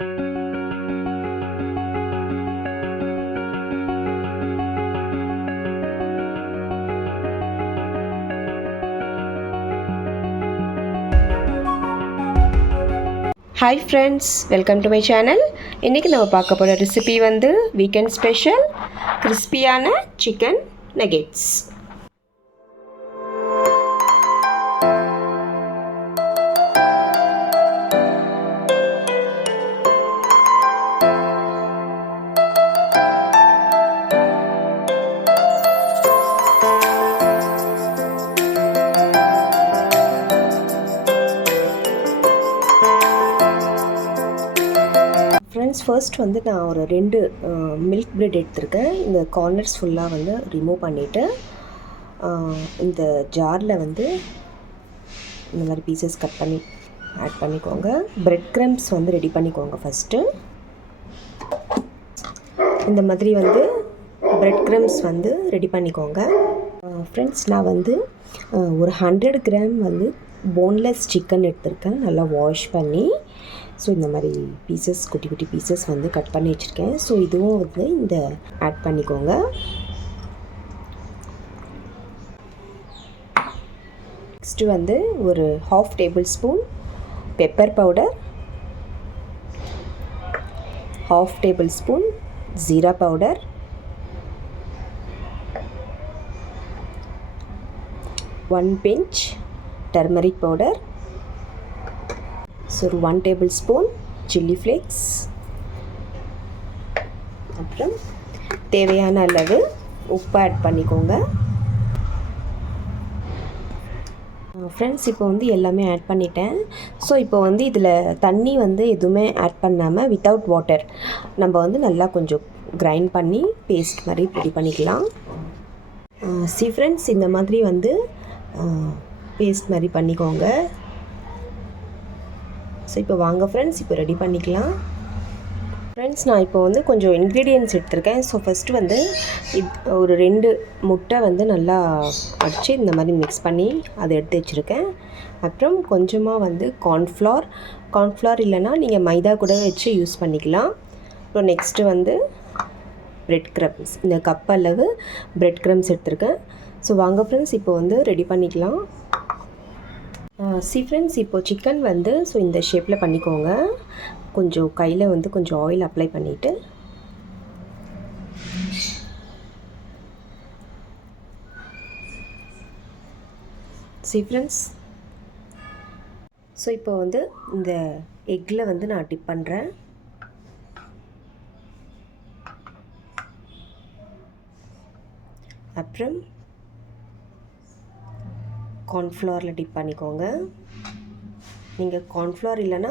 Hi friends, welcome to my channel. இன்னைக்கு நம்ம பார்க்க போற ரெசிபி வந்து வீக்கெண்ட் ஸ்பெஷல் கிறிஸ்பியான சிக்கன் நகெட்ஸ். ஃப்ரெண்ட்ஸ், ஃபர்ஸ்ட் வந்து நான் ஒரு 2 மில்க் பிரெட் எடுத்திருக்கேன். இந்த கார்னர்ஸ் ஃபுல்லாக வந்து ரிமூவ் பண்ணிவிட்டு இந்த ஜாரில் வந்து இந்த மாதிரி பீசஸ் கட் பண்ணி ஆட் பண்ணிக்கோங்க. பிரெட் க்ரம்ஸ் வந்து ரெடி பண்ணிக்கோங்க. ஃபஸ்ட்டு இந்த மாதிரி வந்து பிரெட் க்ரம்ஸ் வந்து ரெடி பண்ணிக்கோங்க. ஃப்ரெண்ட்ஸ், நான் வந்து ஒரு 100 கிராம் வந்து போன்லெஸ் சிக்கன் எடுத்திருக்கேன், நல்லா வாஷ் பண்ணி. ஸோ இந்த மாதிரி பீசஸ், குட்டி குட்டி பீசஸ் வந்து கட் பண்ணி வச்சுருக்கேன். ஸோ இதுவும் வந்து இந்த ஆட் பண்ணிக்கோங்க. நெக்ஸ்ட்டு வந்து ஒரு 1/2 tablespoon pepper powder, 1/2 tablespoon jeera powder, 1 pinch turmeric powder, so 1 tablespoon chilli flakes, அப்புறம் தேவையான அளவு உப்பு ஆட் பண்ணிக்கோங்க. ஃப்ரெண்ட்ஸ், இப்போ வந்து எல்லாமே ஆட் பண்ணிட்டேன். ஸோ இப்போ வந்து இதில் தண்ணி வந்து எதுவுமே ஆட் பண்ணாமல் வித்தவுட் வாட்டர் நம்ம வந்து நல்லா கொஞ்சம் கிரைண்ட் பண்ணி பேஸ்ட் மாதிரி ரெடி பண்ணிக்கலாம். ஃப்ரெண்ட்ஸ், இந்த மாதிரி வந்து பேஸ்ட் மாதிரி பண்ணிக்கோங்க. ஸோ இப்போ வாங்க ஃப்ரெண்ட்ஸ், இப்போ ரெடி பண்ணிக்கலாம். ஃப்ரெண்ட்ஸ், நான் இப்போ வந்து கொஞ்சம் இன்க்ரீடியன்ட்ஸ் எடுத்திருக்கேன். ஸோ ஃபஸ்ட்டு வந்து ஒரு 2 முட்டை வந்து நல்லா அடித்து இந்த மாதிரி மிக்ஸ் பண்ணி அதை எடுத்து வச்சுருக்கேன். அப்புறம் கொஞ்சமாக வந்து கார்ன்ஃப்ளவர் இல்லைன்னா நீங்கள் மைதா கூட வச்சு யூஸ் பண்ணிக்கலாம். அப்புறம் நெக்ஸ்ட்டு வந்து பிரெட் க்ரம்ஸ், இந்த கப் அளவு பிரெட் க்ரம்ஸ் எடுத்திருக்கேன். ஸோ வாங்க ஃப்ரெண்ட்ஸ், இப்போ வந்து ரெடி பண்ணிக்கலாம். ஃப்ரெண்ட்ஸ், இப்போது சிக்கன் வந்து ஸோ இந்த ஷேப்பில் பண்ணிக்கோங்க. கொஞ்சம் கையில் வந்து கொஞ்சம் ஆயில் அப்ளை பண்ணிவிட்டு ஃப்ரெண்ட்ஸ், ஸோ இப்போ வந்து இந்த எக்கில் வந்து நான் டிப் பண்ணுறேன். அப்புறம் கார்ன்ஃப்ளவரில் டிப் பண்ணிக்கோங்க. நீங்கள் கார்ன்ஃப்ளவர் இல்லைன்னா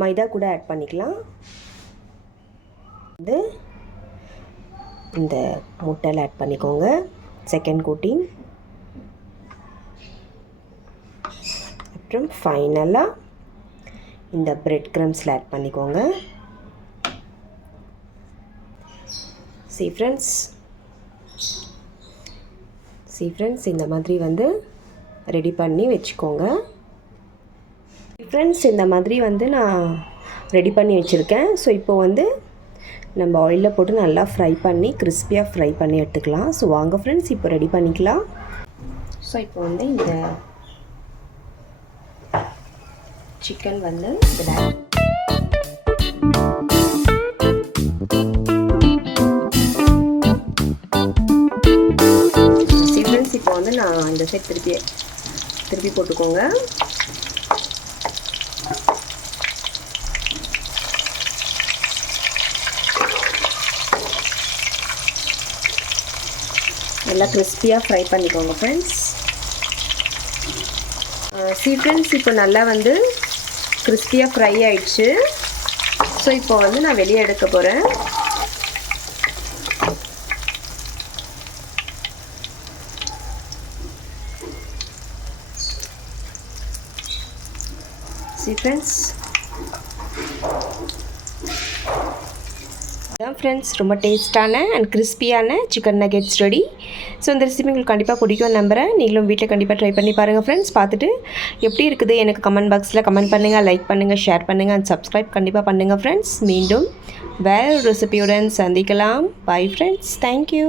மைதா கூட ஆட் பண்ணிக்கலாம். வந்து இந்த முட்டையில் ஆட் பண்ணிக்கோங்க செகண்ட் கோட்டிங். அப்புறம் ஃபைனலாக இந்த பிரெட் க்ரம்ஸில் ஆட் பண்ணிக்கோங்க. ஃப்ரெண்ட்ஸ், இந்த மாதிரி வந்து ரெடி பண்ணி வச்சுக்கோங்க. ஃப்ரெண்ட்ஸ், இந்த மாதிரி வந்து நான் ரெடி பண்ணி வச்சுருக்கேன். ஸோ இப்போ வந்து நம்ம ஆயிலில் போட்டு நல்லா ஃப்ரை பண்ணி கிறிஸ்பியாக ஃப்ரை பண்ணி எடுத்துக்கலாம். ஸோ வாங்க ஃப்ரெண்ட்ஸ், இப்போ ரெடி பண்ணிக்கலாம். ஸோ இப்போ வந்து இந்த சிக்கன் வந்து இதில் இப்போ வந்து நான் இந்த சைட் திருப்பி போட்டுக்கோங்க. நல்லா கிறிஸ்பியாக ஃப்ரை பண்ணிக்கோங்க ஃப்ரெண்ட்ஸ். ஃப்ரெண்ட்ஸ், இப்போ நல்லா வந்து கிறிஸ்பியாக ஃப்ரை ஆயிடுச்சு. ஸோ இப்போ வந்து நான் வெளியே எடுக்க போகிறேன். ஃப்ரெண்ட்ஸ், அவ்வளோதான் ஃப்ரெண்ட்ஸ், ரொம்ப டேஸ்ட்டான அண்ட் கிறிஸ்பியான சிக்கன் நகெட்ஸ் ரெடி. ஸோ இந்த ரெசிபி உங்களுக்கு கண்டிப்பாக பிடிக்கும் நம்புகிறேன். நீங்களும் வீட்டில் கண்டிப்பாக ட்ரை பண்ணி பாருங்கள் ஃப்ரெண்ட்ஸ். பார்த்துட்டு எப்படி இருக்குது எனக்கு கமெண்ட் பாக்ஸில் கமெண்ட் பண்ணுங்கள், லைக் பண்ணுங்கள், ஷேர் பண்ணுங்கள் அண்ட் சப்ஸ்கிரைப் கண்டிப்பாக பண்ணுங்கள் ஃப்ரெண்ட்ஸ். மீண்டும் வேறு ஒரு ரெசிபியுடன் சந்திக்கலாம். Bye friends, thank you.